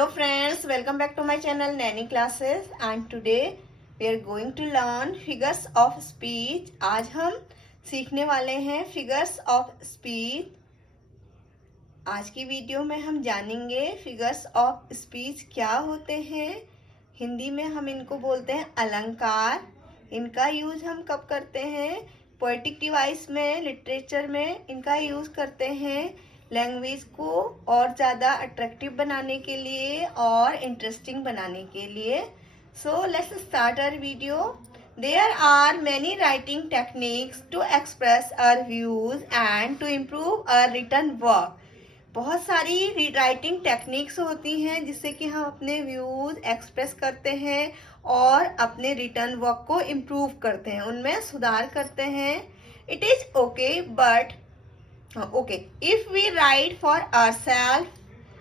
Hello friends, welcome back to my channel Nanny Classes and today we are going to learn figures of speech। आज हम सीखने वाले हैं figures of speech। आज की video में हम जानेंगे figures of speech क्या होते हैं। हिंदी में हम इनको बोलते हैं अलंकार। इनका यूज हम कब करते हैं? पोएटिक डिवाइस में, लिटरेचर में इनका यूज करते हैं लैंग्वेज को और ज़्यादा अट्रैक्टिव बनाने के लिए और इंटरेस्टिंग बनाने के लिए। So let's start our video. There are many writing techniques to express our views and to improve our written work. बहुत सारी राइटिंग टेक्निक्स होती हैं जिससे कि हम अपने व्यूज एक्सप्रेस करते हैं और अपने रिटर्न वर्क को इम्प्रूव करते हैं, उनमें सुधार करते हैं। It is okay but okay if we write for ourself,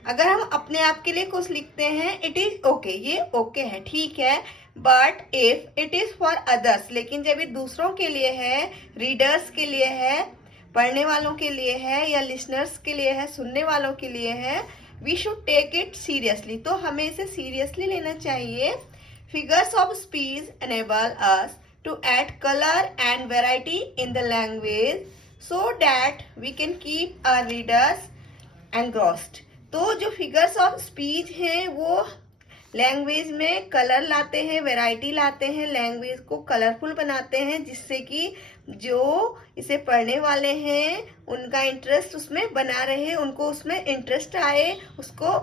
अगर हम अपने आप के लिए कुछ लिखते हैं इट इज ओके, ये ओके है, ठीक है। But if it is for others, लेकिन जब ये दूसरों के लिए है, रीडर्स के लिए है, पढ़ने वालों के लिए है या लिसनर्स के लिए है, सुनने वालों के लिए है, we should take it seriously, तो हमें इसे सीरियसली लेना चाहिए। Figures of speech enable us to add colour and variety in the language so that we can keep our readers engrossed। तो जो फिगर्स ऑफ स्पीच हैं वो लैंग्वेज में कलर लाते हैं, वैरायटी लाते हैं, लैंग्वेज को कलरफुल बनाते हैं जिससे कि जो इसे पढ़ने वाले हैं उनका इंटरेस्ट उसमें बना रहे, उनको उसमें इंटरेस्ट आए,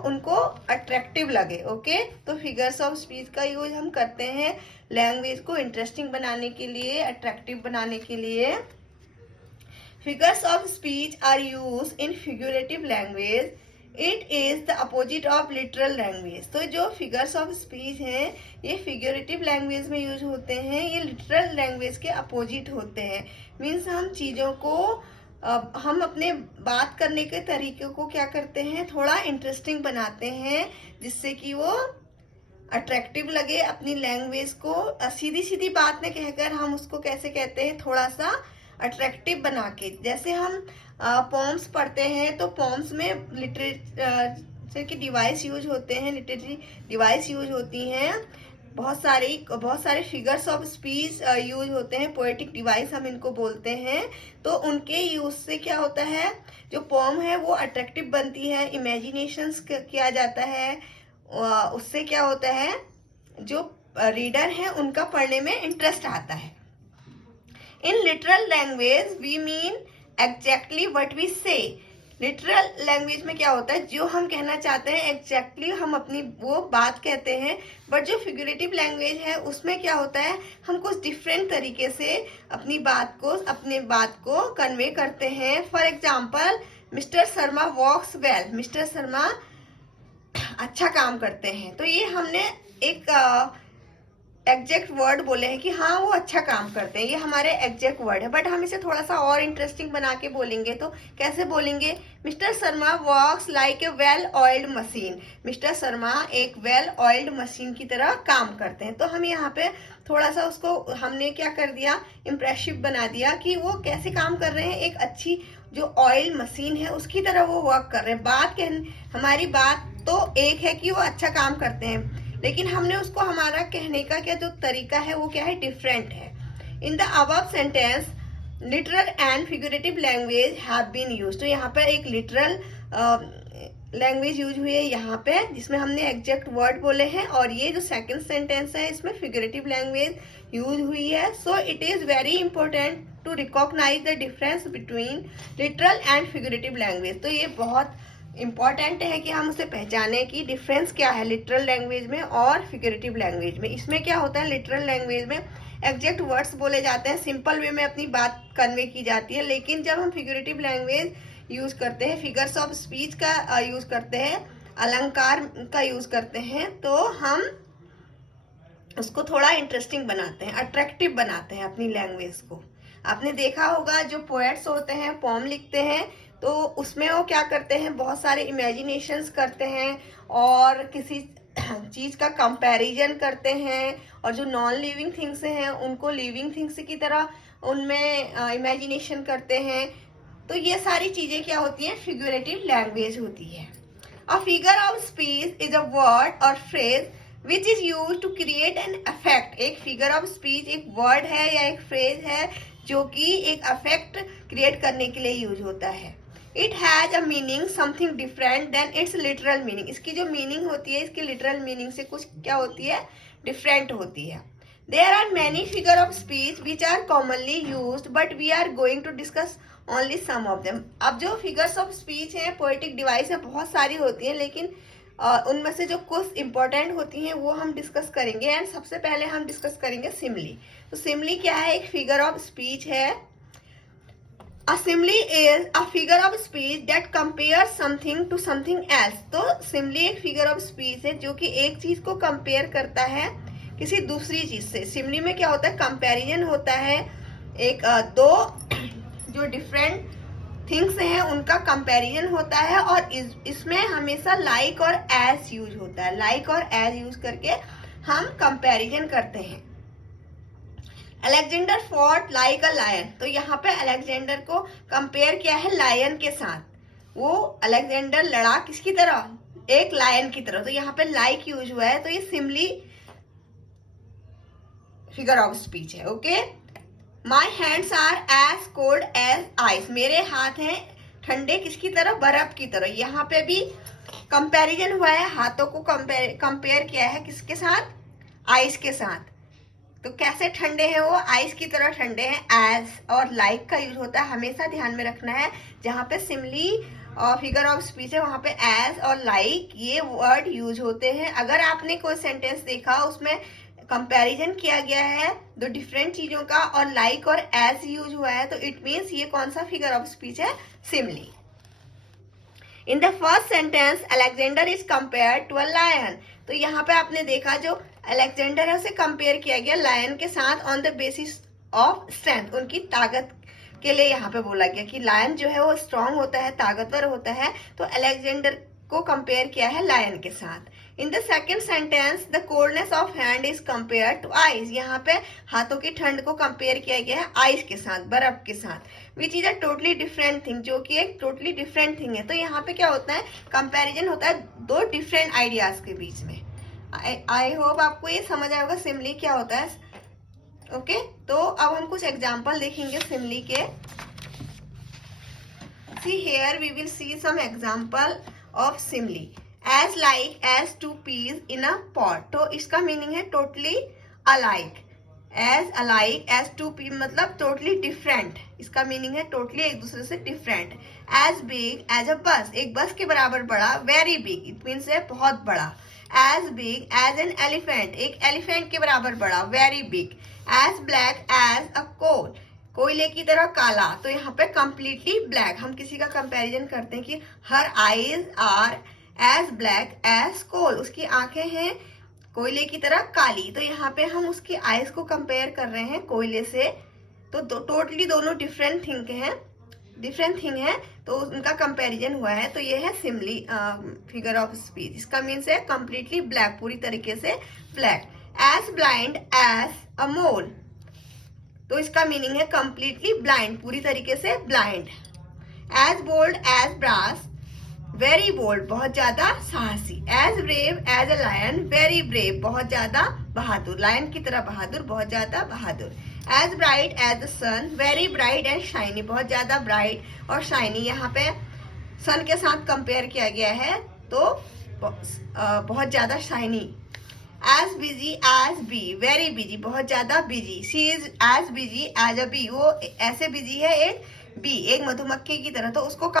उनको अट्रैक्टिव लगे। ओके, तो फिगर्स ऑफ स्पीच का यूज हम करते हैं लैंग्वेज को इंटरेस्टिंग बनाने के लिए, अट्रैक्टिव बनाने के लिए। Figures of speech are used in figurative language. It is the opposite of literal language। तो जो figures of speech हैं ये figurative language में यूज होते हैं, ये literal language के opposite होते हैं। मीन्स हम चीज़ों को हम अपने बात करने के तरीके को क्या करते हैं, थोड़ा इंटरेस्टिंग बनाते हैं जिससे कि वो अट्रैक्टिव लगे। अपनी लैंग्वेज को सीधी सीधी बात में कहकर हम उसको कैसे कहते हैं, थोड़ा सा अट्रैक्टिव बना के। जैसे हम पोम्स पढ़ते हैं तो पोम्स में लिटरेचर की डिवाइस यूज होते हैं, लिटरेरी डिवाइस यूज होती हैं, बहुत सारे फिगर्स ऑफ स्पीच यूज होते हैं, पोएटिक डिवाइस हम इनको बोलते हैं। तो उनके यूज से क्या होता है, जो पोम है वो अट्रैक्टिव बनती है, इमेजिनेशन किया जाता है, उससे क्या होता है जो रीडर है उनका पढ़ने में इंटरेस्ट आता है। In literal language we mean exactly what we say। Literal language में क्या होता है, जो हम कहना चाहते हैं एग्जैक्टली हम अपनी वो बात कहते हैं। बट जो फिगरेटिव लैंग्वेज है उसमें क्या होता है, हम कुछ डिफरेंट तरीके से अपनी बात को कन्वे करते हैं। For example, mister Sharma walks well, mister Sharma अच्छा काम करते हैं, तो ये हमने एक एग्जैक्ट वर्ड बोले हैं कि हाँ वो अच्छा काम करते हैं, ये हमारे एग्जैक्ट वर्ड है। बट हम इसे थोड़ा सा और इंटरेस्टिंग बना के बोलेंगे तो कैसे बोलेंगे, mister Sharma walks like a well oiled machine. Mister Sharma एक वेल ऑयल्ड मशीन की तरह काम करते हैं। तो हम यहाँ पे थोड़ा सा उसको हमने क्या कर दिया, इम्प्रेसिव बना दिया कि वो कैसे काम कर रहे हैं, एक अच्छी जो ऑयल मशीन है उसकी तरह वो वर्क कर रहे हैं। हमारी बात तो एक है कि वो अच्छा काम करते हैं, लेकिन हमने उसको हमारा कहने का क्या जो तरीका है वो क्या है, डिफरेंट है। In the above sentence literal and figurative language have been used. तो यहाँ पर एक लिटरल लैंग्वेज यूज हुई है यहाँ पे जिसमें हमने एग्जैक्ट वर्ड बोले हैं, और ये जो सेकंड सेंटेंस है इसमें फिगरेटिव लैंग्वेज यूज हुई है। So it is very important to recognise the difference between literal and figurative language. तो ये बहुत इम्पॉर्टेंट है कि हम उसे पहचाने कि डिफरेंस क्या है लिटरल लैंग्वेज में और फिगरेटिव लैंग्वेज में। इसमें क्या होता है, लिटरल लैंग्वेज में एग्जैक्ट वर्ड्स बोले जाते हैं, सिंपल वे में अपनी बात कन्वे की जाती है। लेकिन जब हम फिगरेटिव लैंग्वेज यूज करते हैं, फिगर्स ऑफ स्पीच का यूज करते हैं, अलंकार का यूज करते हैं, तो हम उसको थोड़ा इंटरेस्टिंग बनाते हैं, अट्रैक्टिव बनाते हैं अपनी लैंग्वेज को। आपने देखा होगा जो पोएट्स होते हैं, पोम लिखते हैं, तो उसमें वो क्या करते हैं, बहुत सारे इमेजिनेशंस करते हैं और किसी चीज का कंपैरिजन करते हैं, और जो नॉन लिविंग थिंग्स हैं उनको लिविंग थिंग्स की तरह उनमें इमेजिनेशन करते हैं। तो ये सारी चीजें क्या होती हैं, फिगरेटिव लैंग्वेज होती है। A figure of speech is a word or phrase which is used to create an effect. एक figure of speech एक word है या एक phrase है जो कि एक effect create करने के लिए यूज होता है. It has a meaning something different than its literal meaning. इसकी जो meaning होती है इसकी literal meaning से कुछ क्या होती है, different होती है. There are many figure of speech which are commonly used, but we are going to discuss only some of them. अब जो figures of speech हैं, poetic device है, बहुत सारी होती हैं, लेकिन उनमें से जो कुछ इंपॉर्टेंट होती हैं वो हम डिस्कस करेंगे. एंड सबसे पहले हम डिस्कस करेंगे सिमली. तो सिमली क्या है, एक फिगर ऑफ स्पीच है. A simile is a figure of speech that compares something to something else. तो simile एक figure of speech है जो कि एक चीज को compare करता है किसी दूसरी चीज से. simile में क्या होता है, comparison होता है. एक दो जो different थिंग्स हैं उनका कंपैरिजन होता है और इसमें हमेशा लाइक और एज यूज होता है. लाइक और एज यूज करके हम कंपैरिजन करते हैं. Alexander fought like a lion. तो यहाँ पे अलेक्जेंडर को कंपेयर किया है लायन के साथ. वो अलेक्जेंडर लड़ा किसकी तरह, एक लायन की तरह. तो यहाँ पे लाइक यूज हुआ है. तो ये सिमली फिगर ऑफ स्पीच है. Okay. My hands are as cold as ice. मेरे हाथ हैं ठंडे किसकी तरह, बर्फ की तरह. यहाँ पे भी कंपैरिजन हुआ है, हाथों को कंपेयर किया है किसके साथ, आइस के साथ. तो कैसे ठंडे हैं वो, आइस की तरह ठंडे हैं. एज और लाइक का यूज होता है, हमेशा ध्यान में रखना है. जहाँ पे सिमली और फिगर ऑफ स्पीच है वहां पे एज और लाइक ये वर्ड यूज होते हैं. अगर आपने कोई सेंटेंस देखा उसमें कंपैरिजन किया गया है दो डिफरेंट चीजों का और लाइक और एज यूज हुआ है, तो इट मीन्स ये कौन सा फिगर ऑफ स्पीच है, simile. In the first sentence Alexander is compare to a lion. तो यहाँ पे आपने देखा जो अलेक्जेंडर है उसे कंपेयर किया गया लायन के साथ on the basis of strength. उनकी ताकत के लिए यहाँ पे बोला गया कि लायन जो है वो स्ट्रांग होता है, ताकतवर होता है. तो अलेक्जेंडर को कंपेयर किया है लायन के साथ. In the second sentence the coldness of hand is compare to ice. यहाँ पे हाथों की ठंड को कंपेयर किया गया है आइस के साथ, बर्फ के साथ. Which is a totally different thing, जो कि एक टोटली डिफरेंट थिंग है. तो यहाँ पे क्या होता है, कंपैरिजन होता है दो डिफरेंट आइडियाज के बीच में. आई होप आपको ये समझ आएगा सिमली क्या होता है. ओके. तो अब हम कुछ एग्जाम्पल देखेंगे सिमली के. See here we will see some example of simile. As like as two peas in a pot. तो इसका मीनिंग है totally alike. As alike as two pea मतलब टोटली डिफरेंट. इसका मीनिंग है टोटली एक दूसरे से different. As big as a bus. एक बस के बराबर बड़ा. वेरी बिग इट मीन्स है बहुत बड़ा. As big as an elephant. एक एलिफेंट के बराबर बड़ा, very big. As black as a coal. कोयले की तरह काला. तो यहाँ पे कंप्लीटली ब्लैक. हम किसी का कंपैरिजन करते हैं कि her eyes are as black as coal. उसकी आंखें हैं कोयले की तरह काली. तो यहाँ पे हम उसकी आईज को कंपेयर कर रहे हैं कोयले से. तो टोटली दोनों डिफरेंट थिंग है. तो उनका कंपैरिजन हुआ है. तो ये है सिमली फिगर ऑफ स्पीच. इसका मीन्स है कंप्लीटली ब्लैक, पूरी तरीके से black. As blind as a mole. तो इसका मीनिंग है कंप्लीटली ब्लाइंड, पूरी तरीके से blind. As bold as brass. Very bold बहुत ज्यादा साहसी. As brave as a lion. Very brave बहुत ज्यादा बहादुर. लायन की तरह बहादुर, बहुत ज्यादा बहादुर. As bright as the sun. Very bright and shiny. बहुत ज्यादा ब्राइट और शाइनी. यहाँ पे सन के साथ कंपेयर किया गया है तो बहुत ज्यादा shiny. As busy as bee. Very busy बहुत ज्यादा busy. She is as busy as a bee. वो ऐसे बिजी है एक बी, एक मधुमक्खी की तरह. तो उसको